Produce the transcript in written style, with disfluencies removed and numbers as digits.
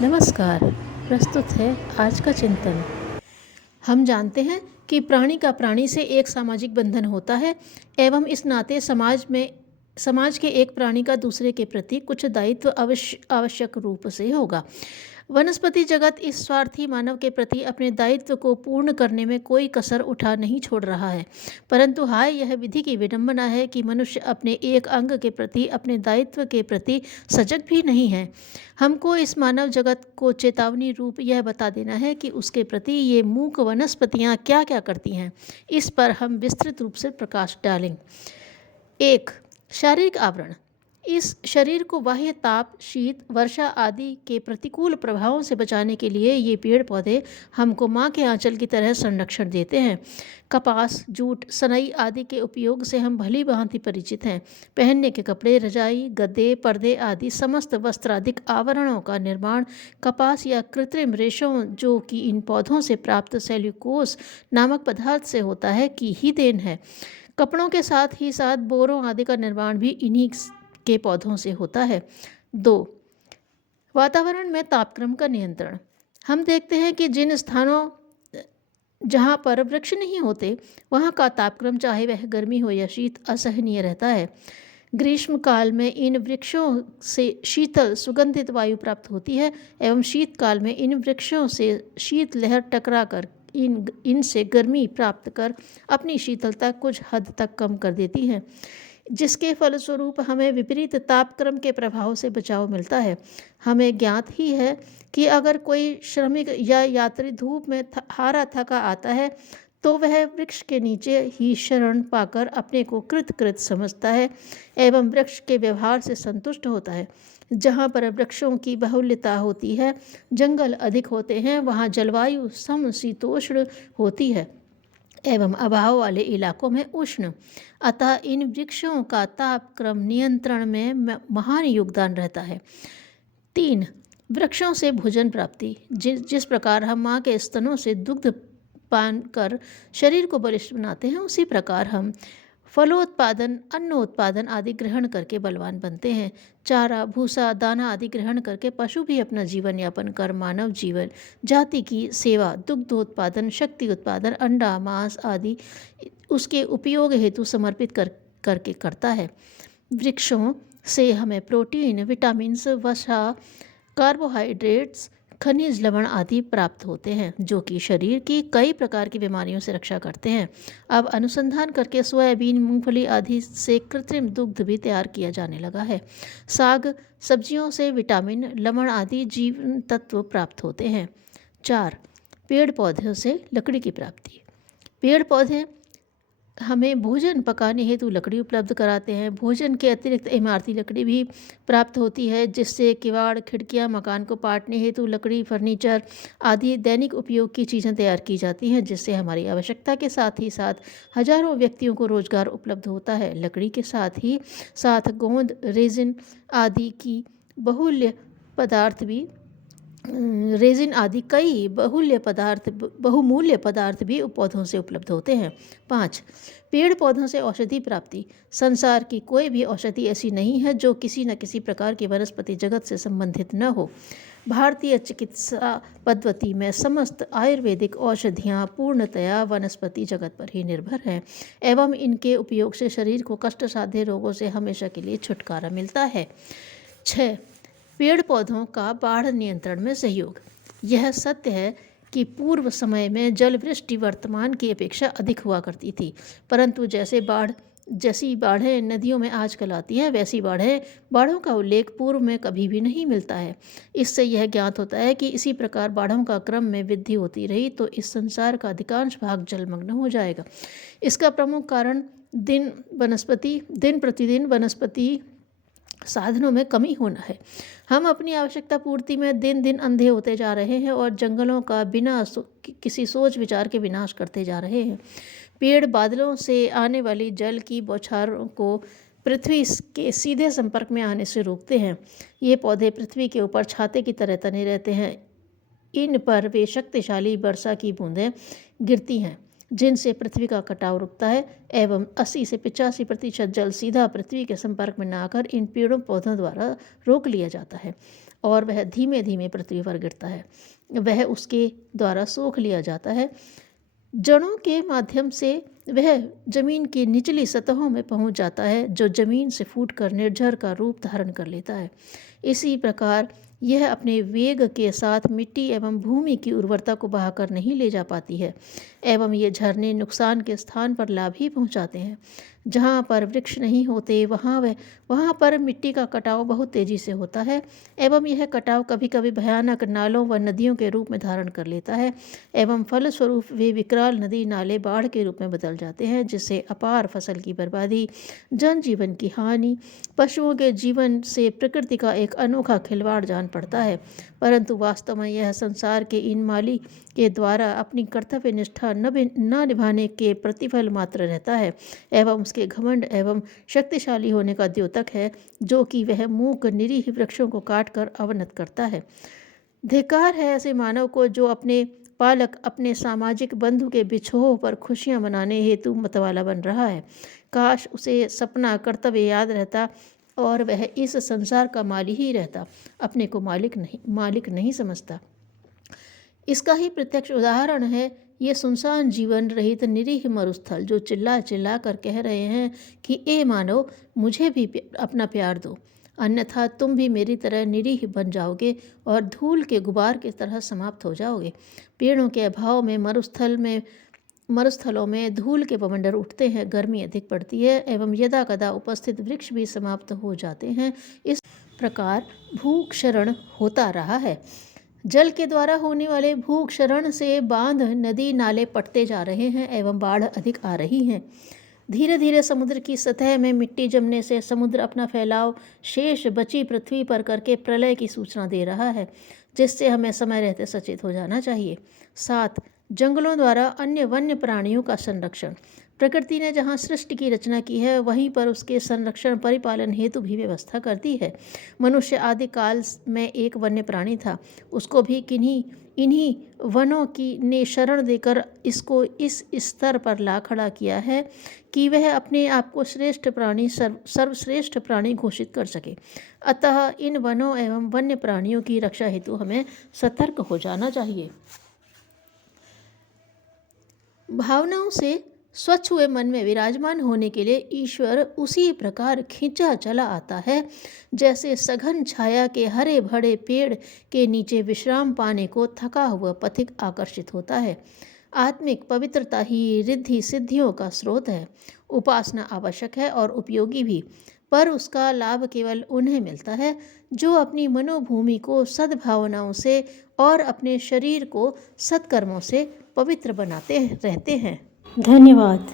नमस्कार। प्रस्तुत है आज का चिंतन। हम जानते हैं कि प्राणी का प्राणी से एक सामाजिक बंधन होता है एवं इस नाते समाज के एक प्राणी का दूसरे के प्रति कुछ दायित्व आवश्यक रूप से होगा। वनस्पति जगत इस स्वार्थी मानव के प्रति अपने दायित्व को पूर्ण करने में कोई कसर उठा नहीं छोड़ रहा है, परंतु हाय यह विधि की विडंबना है कि मनुष्य अपने एक अंग के प्रति, अपने दायित्व के प्रति सजग भी नहीं है। हमको इस मानव जगत को चेतावनी रूप यह बता देना है कि उसके प्रति ये मूक वनस्पतियाँ क्या क्या करती हैं। इस पर हम विस्तृत रूप से प्रकाश डालें। 1. शारीरिक आवरण। इस शरीर को बाह्य ताप, शीत, वर्षा आदि के प्रतिकूल प्रभावों से बचाने के लिए ये पेड़ पौधे हमको माँ के आंचल की तरह संरक्षण देते हैं। कपास, जूट, सनई आदि के उपयोग से हम भली भांति परिचित हैं। पहनने के कपड़े, रजाई, गद्दे, पर्दे आदि समस्त वस्त्रादिक आवरणों का निर्माण कपास या कृत्रिम रेशों जो कि इन पौधों से प्राप्त सेल्यूकोस नामक पदार्थ से होता है की ही देन है। कपड़ों के साथ ही साथ बोरों आदि का निर्माण भी इन्हीं के पौधों से होता है। 2. वातावरण में तापक्रम का नियंत्रण। हम देखते हैं कि जिन स्थानों जहाँ पर वृक्ष नहीं होते वहाँ का तापक्रम, चाहे वह गर्मी हो या शीत, असहनीय रहता है। ग्रीष्म काल में इन वृक्षों से शीतल सुगंधित वायु प्राप्त होती है एवं शीतकाल में इन वृक्षों से शीत लहर टकरा कर इनसे गर्मी प्राप्त कर अपनी शीतलता कुछ हद तक कम कर देती है, जिसके फलस्वरूप हमें विपरीत तापक्रम के प्रभाव से बचाव मिलता है। हमें ज्ञात ही है कि अगर कोई श्रमिक या यात्री धूप में हारा थका आता है तो वह वृक्ष के नीचे ही शरण पाकर अपने को कृत समझता है एवं वृक्ष के व्यवहार से संतुष्ट होता है। जहाँ पर वृक्षों की बाहुल्यता होती है, जंगल अधिक होते हैं, वहाँ जलवायु समशीतोष्ण होती है एवं अभाव वाले इलाकों में उष्ण। अतः इन वृक्षों का तापक्रम नियंत्रण में महान योगदान रहता है। 3. वृक्षों से भोजन प्राप्ति। जिस प्रकार हम माँ के स्तनों से दुग्ध पान कर शरीर को बलिष्ठ बनाते हैं, उसी प्रकार हम फलोत्पादन, अन्नोत्पादन आदि ग्रहण करके बलवान बनते हैं। चारा, भूसा, दाना आदि ग्रहण करके पशु भी अपना जीवन यापन कर मानव जीवन जाति की सेवा, दुग्धोत्पादन, शक्ति उत्पादन, अंडा, मांस आदि उसके उपयोग हेतु समर्पित करके करता है। वृक्षों से हमें प्रोटीन, विटामिन्स, वसा, कार्बोहाइड्रेट्स, खनिज, लवण आदि प्राप्त होते हैं जो कि शरीर की कई प्रकार की बीमारियों से रक्षा करते हैं। अब अनुसंधान करके सोयाबीन, मूंगफली आदि से कृत्रिम दुग्ध भी तैयार किया जाने लगा है। साग, सब्जियों से विटामिन, लवण आदि जीवन तत्व प्राप्त होते हैं। 4. पेड़ पौधों से लकड़ी की प्राप्ति। पेड़ पौधे हमें भोजन पकाने हेतु लकड़ी उपलब्ध कराते हैं। भोजन के अतिरिक्त इमारती लकड़ी भी प्राप्त होती है, जिससे किवाड़, खिड़कियां, मकान को पाटने हेतु लकड़ी, फर्नीचर आदि दैनिक उपयोग की चीज़ें तैयार की जाती हैं, जिससे हमारी आवश्यकता के साथ ही साथ हजारों व्यक्तियों को रोजगार उपलब्ध होता है। लकड़ी के साथ ही साथ गोंद, रेजिन आदि की कई बहुमूल्य पदार्थ भी पौधों से उपलब्ध होते हैं। 5. पेड़ पौधों से औषधि प्राप्ति। संसार की कोई भी औषधि ऐसी नहीं है जो किसी न किसी प्रकार की वनस्पति जगत से संबंधित न हो। भारतीय चिकित्सा पद्धति में समस्त आयुर्वेदिक औषधियाँ पूर्णतया वनस्पति जगत पर ही निर्भर हैं एवं इनके उपयोग से शरीर को कष्टसाध्य रोगों से हमेशा के लिए छुटकारा मिलता है। 6. पेड़ पौधों का बाढ़ नियंत्रण में सहयोग। यह सत्य है कि पूर्व समय में जल वृष्टि वर्तमान की अपेक्षा अधिक हुआ करती थी, परंतु जैसी बाढ़ें नदियों में आजकल आती हैं, वैसी बाढ़ों का उल्लेख पूर्व में कभी भी नहीं मिलता है। इससे यह ज्ञात होता है कि इसी प्रकार बाढ़ों का क्रम में वृद्धि होती रही तो इस संसार का अधिकांश भाग जलमग्न हो जाएगा। इसका प्रमुख कारण दिन प्रतिदिन वनस्पति साधनों में कमी होना है। हम अपनी आवश्यकता पूर्ति में दिन दिन अंधे होते जा रहे हैं और जंगलों का बिना किसी सोच विचार के विनाश करते जा रहे हैं। पेड़ बादलों से आने वाली जल की बौछारों को पृथ्वी के सीधे संपर्क में आने से रोकते हैं। ये पौधे पृथ्वी के ऊपर छाते की तरह तने रहते हैं। इन पर वे शक्तिशाली वर्षा की बूंदें गिरती हैं, जिनसे पृथ्वी का कटाव रुकता है एवं 80 से 85% जल सीधा पृथ्वी के संपर्क में न आकर इन पेड़ों पौधों द्वारा रोक लिया जाता है। और वह धीमे धीमे पृथ्वी पर गिरता है। वह उसके द्वारा सोख लिया जाता है। जड़ों के माध्यम से वह जमीन की निचली सतहों में पहुंच जाता है, जो जमीन से फूटकर निर्झर का रूप धारण कर लेता है। इसी प्रकार यह अपने वेग के साथ मिट्टी एवं भूमि की उर्वरता को बहाकर नहीं ले जा पाती है, एवं ये झरने नुकसान के स्थान पर लाभ ही पहुंचाते हैं। जहाँ पर वृक्ष नहीं होते वहाँ पर मिट्टी का कटाव बहुत तेज़ी से होता है, एवं यह कटाव कभी कभी भयानक नालों व नदियों के रूप में धारण कर लेता है, एवं फलस्वरूप वे विकराल नदी नाले बाढ़ के रूप में बदल जाते हैं, जिससे अपार फसल की बर्बादी, जनजीवन की हानि, पशुओं के जीवन से प्रकृति का एक अनोखा खिलवाड़ जान पड़ता है। परंतु वास्तव में यह संसार के इन माली के द्वारा अपनी कर्तव्य निष्ठा न निभाने के प्रतिफल मात्र रहता है, एवं उसके घमंड एवं शक्तिशाली होने का द्योतक है, जो कि वह मूक निरीह वृक्षों को काट कर अवनत करता है। धिक्कार है ऐसे मानव को जो अपने पालक, अपने सामाजिक बंधु के बिछोह पर खुशियां मनाने हेतु मतवाला बन रहा है। काश उसे सपना कर्तव्य याद रहता और वह इस संसार का माली ही रहता, अपने को मालिक नहीं समझता। इसका ही प्रत्यक्ष उदाहरण है ये सुनसान जीवन रहित निरीह मरुस्थल, जो चिल्ला चिल्ला कर कह रहे हैं कि ए मानव, मुझे भी अपना प्यार दो, अन्यथा तुम भी मेरी तरह निरीह बन जाओगे और धूल के गुबार की तरह समाप्त हो जाओगे। पेड़ों के अभाव में मरुस्थलों में धूल के बवंडर उठते हैं, गर्मी अधिक पड़ती है, एवं यदा कदा उपस्थित वृक्ष भी समाप्त हो जाते हैं। इस प्रकार भूक्षरण होता रहा है। जल के द्वारा होने वाले भूक्षरण से बांध, नदी, नाले पटते जा रहे हैं एवं बाढ़ अधिक आ रही है। धीरे धीरे समुद्र की सतह में मिट्टी जमने से समुद्र अपना फैलाव शेष बची पृथ्वी पर करके प्रलय की सूचना दे रहा है, जिससे हमें समय रहते सचेत हो जाना चाहिए। 7. जंगलों द्वारा अन्य वन्य प्राणियों का संरक्षण। प्रकृति ने जहाँ सृष्टि की रचना की है, वहीं पर उसके संरक्षण परिपालन हेतु भी व्यवस्था करती है। मनुष्य आदि काल में एक वन्य प्राणी था, उसको भी इन्हीं वनों की ने शरण देकर इसको इस स्तर पर ला खड़ा किया है कि वह अपने आप को श्रेष्ठ प्राणी, सर्वश्रेष्ठ प्राणी घोषित कर सके। अतः इन वनों एवं वन्य प्राणियों की रक्षा हेतु हमें सतर्क हो जाना चाहिए। भावनाओं से स्वच्छ हुए मन में विराजमान होने के लिए ईश्वर उसी प्रकार खींचा चला आता है, जैसे सघन छाया के हरे भरे पेड़ के नीचे विश्राम पाने को थका हुआ पथिक आकर्षित होता है। आत्मिक पवित्रता ही रिद्धि सिद्धियों का स्रोत है। उपासना आवश्यक है और उपयोगी भी, पर उसका लाभ केवल उन्हें मिलता है जो अपनी मनोभूमि को सद्भावनाओं से और अपने शरीर को सत्कर्मों से पवित्र बनाते रहते हैं। धन्यवाद।